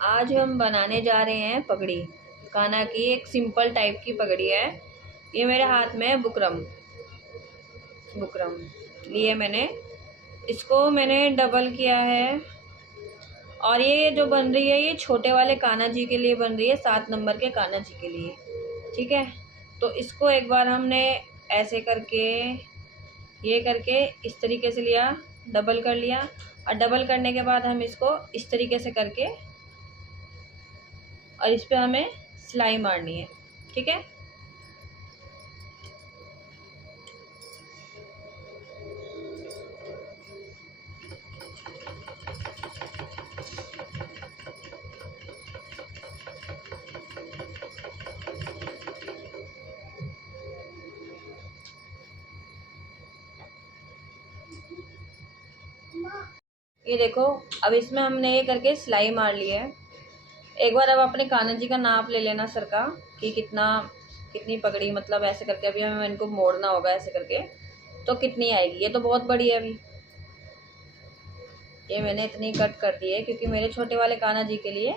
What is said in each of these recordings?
आज हम बनाने जा रहे हैं पगड़ी। कान्हा की एक सिंपल टाइप की पगड़ी है। ये मेरे हाथ में है बुकरम। बुकरम लिए मैंने, इसको मैंने डबल किया है। और ये जो बन रही है ये छोटे वाले कान्हा जी के लिए बन रही है, 7 नंबर के कान्हा जी के लिए। ठीक है, तो इसको एक बार हमने ऐसे करके, ये करके इस तरीके से लिया, डबल कर लिया। और डबल करने के बाद हम इसको इस तरीके से करके, और इस पे हमें सिलाई मारनी है। ठीक है, ये देखो। अब इसमें हमने ये करके सिलाई मार ली है। एक बार अब अपने कान्हा जी का नाप ले लेना सर का, कि कितनी पगड़ी, मतलब ऐसे करके अभी हमें इनको मोड़ना होगा ऐसे करके, तो कितनी आएगी। ये तो बहुत बड़ी है। अभी ये मैंने इतनी कट कर दी है क्योंकि मेरे छोटे वाले कान्हा जी के लिए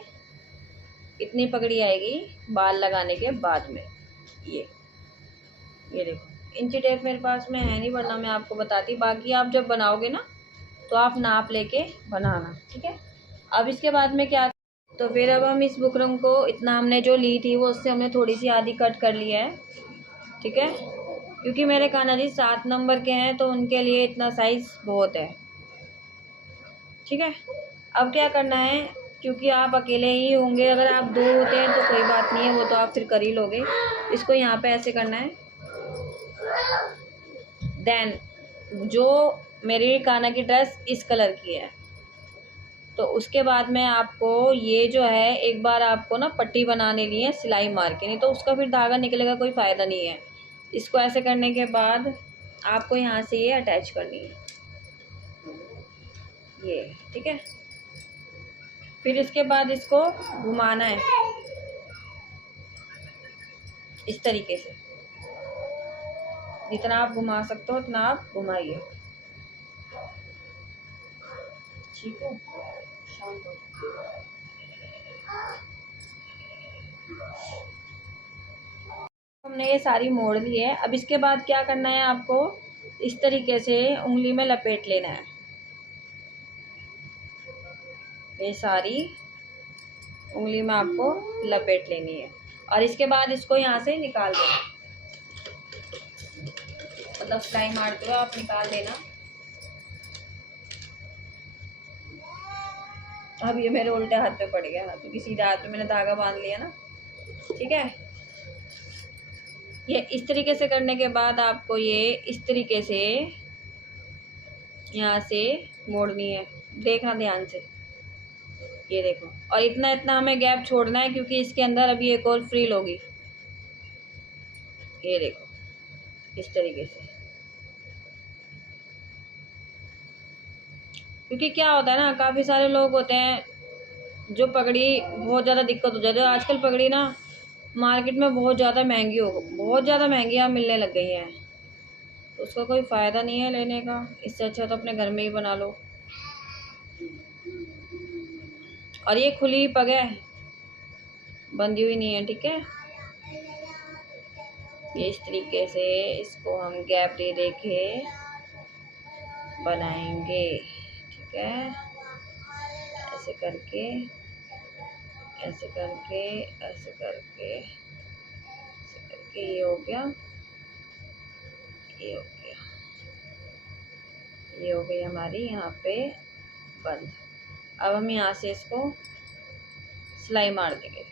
इतनी पगड़ी आएगी बाल लगाने के बाद में। ये देखो, इंची टेप मेरे पास में है नहीं, वरना मैं आपको बताती। बाकी आप जब बनाओगे ना तो आप नाप लेके बनाना। ठीक है, अब इसके बाद में क्या, तो फिर अब हम इस बुकरम को, इतना हमने जो ली थी वो उससे हमने थोड़ी सी आधी कट कर लिया है। ठीक है, क्योंकि मेरे कान्हा जी 7 नंबर के हैं तो उनके लिए इतना साइज बहुत है। ठीक है, अब क्या करना है, क्योंकि आप अकेले ही होंगे, अगर आप 2 होते हैं तो कोई बात नहीं है, वो तो आप फिर कर ही लोगे। इसको यहाँ पे ऐसे करना है। देन जो मेरी कान्हा की ड्रेस इस कलर की है, तो उसके बाद में आपको ये जो है, एक बार आपको ना पट्टी बनाने ली है सिलाई मार के, नहीं तो उसका फिर धागा निकलेगा, कोई फ़ायदा नहीं है। इसको ऐसे करने के बाद आपको यहाँ से ये अटैच करनी है, ये। ठीक है, फिर इसके बाद इसको घुमाना है इस तरीके से। जितना आप घुमा सकते हो उतना आप घुमाइए। ठीक है, शांत हो। हमने ये सारी मोड़ ली है। अब इसके बाद क्या करना है, आपको इस तरीके से उंगली में लपेट लेना है। ये सारी उंगली में आपको लपेट लेनी है, और इसके बाद इसको यहाँ से निकाल देना, मतलब सिलाई मारते हुए आप निकाल देना। अब ये मेरे उल्टे हाथ पे पड़ गया, क्योंकि सीधा हाथ पे मैंने धागा बांध लिया ना। ठीक है, ये इस तरीके से करने के बाद आपको ये इस तरीके से यहाँ से मोड़नी है। देखना ध्यान से, ये देखो। और इतना इतना हमें गैप छोड़ना है, क्योंकि इसके अंदर अभी एक और फ्रिल होगी। ये देखो, इस तरीके से। क्योंकि क्या होता है ना, काफ़ी सारे लोग होते हैं जो पगड़ी बहुत ज़्यादा दिक्कत हो जाती है। आजकल पगड़ी ना मार्केट में बहुत ज़्यादा महंगियाँ मिलने लग गई हैं, तो उसका कोई फ़ायदा नहीं है लेने का। इससे अच्छा तो अपने घर में ही बना लो। और ये खुली पग है, बंधी हुई नहीं है। ठीक है, ये इस तरीके से इसको हम गैप दे दे के बनाएंगे। ठीक है, ऐसे करके, ऐसे करके, ऐसे करके, ऐसे करके, ये हो गया, ये हो गया, ये हो गई हमारी यहाँ पे बंद। अब हम यहाँ से इसको सिलाई मार देंगे।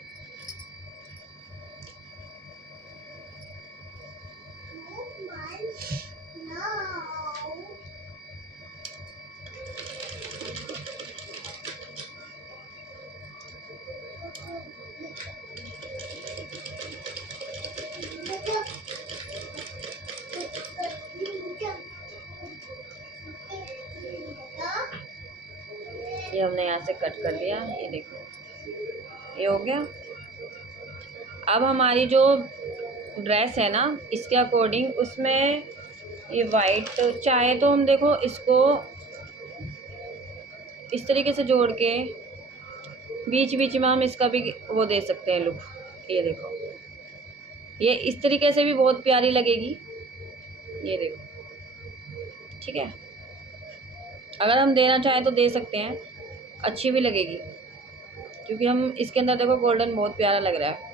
ये हमने यहाँ से कट कर लिया, ये देखो, ये हो गया। अब हमारी जो ड्रेस है ना, इसके अकॉर्डिंग उसमें ये वाइट, चाहे तो हम देखो इसको इस तरीके से जोड़ के बीच बीच में हम इसका भी वो दे सकते हैं लुक। ये देखो, ये इस तरीके से भी बहुत प्यारी लगेगी। ये देखो, ठीक है। अगर हम देना चाहें तो दे सकते हैं, अच्छी भी लगेगी, क्योंकि हम इसके अंदर देखो गोल्डन बहुत प्यारा लग रहा है।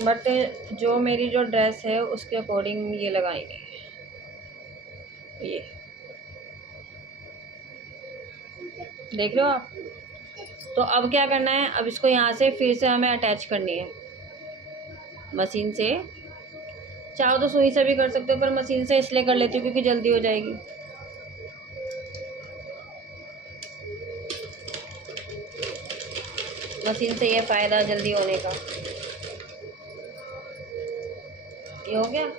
बट जो मेरी जो ड्रेस है उसके अकॉर्डिंग ये लगाएंगे। ये देख लो आप। तो अब क्या करना है, अब इसको यहाँ से फिर से हमें अटैच करनी है मशीन से। चाहो तो सुई से भी कर सकते हो, पर मशीन से इसलिए कर लेती हूँ क्योंकि जल्दी हो जाएगी। मशीन से ये फ़ायदा जल्दी होने का। ये हो गया।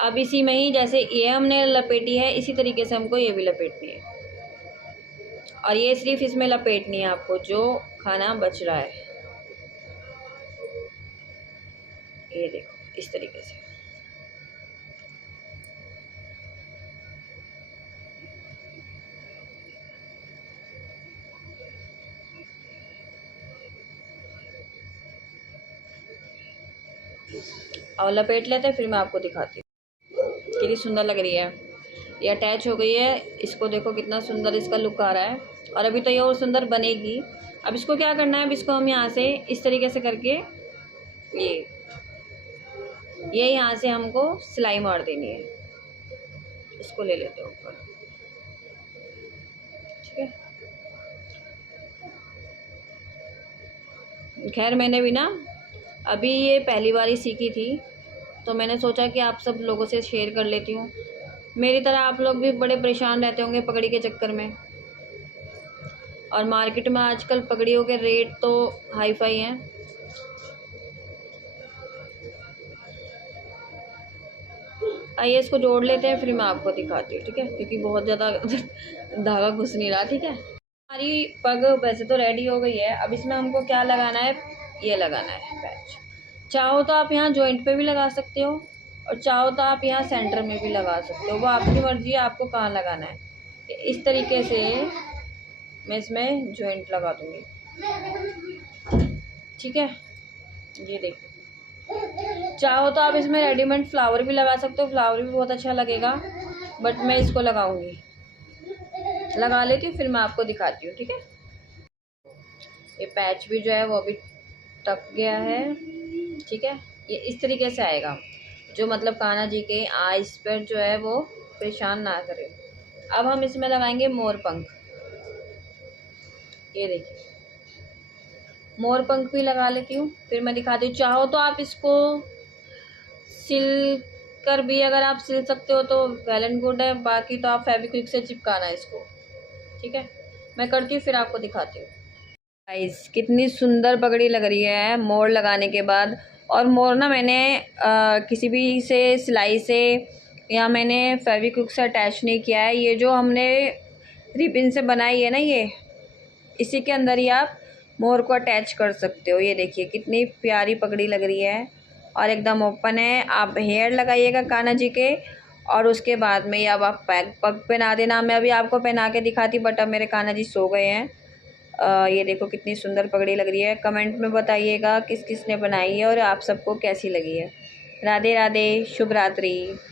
अब इसी में ही जैसे ये हमने लपेटी है, इसी तरीके से हमको ये भी लपेटनी है। और ये सिर्फ इसमें लपेटनी है आपको, जो खाना बच रहा है। ये देखो इस तरीके से। और लपेट लेते हैं, फिर मैं आपको दिखाती हूँ कितनी सुंदर लग रही है। ये अटैच हो गई है। इसको देखो कितना सुंदर इसका लुक आ रहा है, और अभी तो ये और सुंदर बनेगी। अब इसको क्या करना है, अब इसको हम यहाँ से इस तरीके से करके ये यहाँ से हमको सिलाई मार देनी है। इसको ले लेते हैं ऊपर, ठीक है। खैर मैंने भी ना अभी ये पहली बार ही सीखी थी, तो मैंने सोचा कि आप सब लोगों से शेयर कर लेती हूँ। मेरी तरह आप लोग भी बड़े परेशान रहते होंगे पगड़ी के चक्कर में। और मार्केट में आजकल पगड़ियों के रेट तो हाई फाई हैं। आइए इसको जोड़ लेते हैं, फिर मैं आपको दिखाती हूँ, ठीक है, क्योंकि बहुत ज़्यादा धागा घुस नहीं रहा। ठीक है, हमारी पग वैसे तो रेडी हो गई है। अब इसमें हमको क्या लगाना है, ये लगाना है पैच। चाहो तो आप यहाँ जॉइंट पे भी लगा सकते हो, और चाहो तो आप यहाँ सेंटर में भी लगा सकते हो, वो आपकी मर्जी है आपको कहाँ लगाना है। इस तरीके से मैं इसमें जॉइंट लगा दूँगी, ठीक है। ये देखो, चाहो तो आप इसमें रेडीमेड फ्लावर भी लगा सकते हो, फ्लावर भी बहुत अच्छा लगेगा, बट मैं इसको लगाऊंगी, लगा लेती हूँ, फिर मैं आपको दिखाती हूँ, ठीक है। ये पैच भी जो है वो अभी टक गया है, ठीक है। ये इस तरीके से आएगा, जो मतलब कान्हा जी के आइस पर जो है वो परेशान ना करे। अब हम इसमें लगाएंगे मोर पंख। ये देखिए, मोर पंख भी लगा लेती हूँ, फिर मैं दिखाती हूँ। चाहो तो आप इसको सिल कर भी, अगर आप सिल सकते हो तो वेल एंड गुड है, बाकी तो आप फेविक्विक से चिपकाना है इसको, ठीक है। मैं करती हूँ, फिर आपको दिखाती हूँ। गाइस कितनी सुंदर पगड़ी लग रही है मोर लगाने के बाद। और मोर ना मैंने किसी भी से सिलाई से या मैंने फेविक्विक से अटैच नहीं किया है। ये जो हमने रिबन से बनाई है ना, ये इसी के अंदर ही आप मोर को अटैच कर सकते हो। ये देखिए कितनी प्यारी पगड़ी लग रही है, और एकदम ओपन है। आप हेयर लगाइएगा कान्हा जी के, और उसके बाद में अब आप पग पहना देना। मैं अभी आपको पहना के दिखाती, बट अब मेरे कान्हा जी सो गए हैं। ये देखो कितनी सुंदर पगड़ी लग रही है। कमेंट में बताइएगा किस किस ने बनाई है और आप सबको कैसी लगी है। राधे राधे, शुभ रात्रि।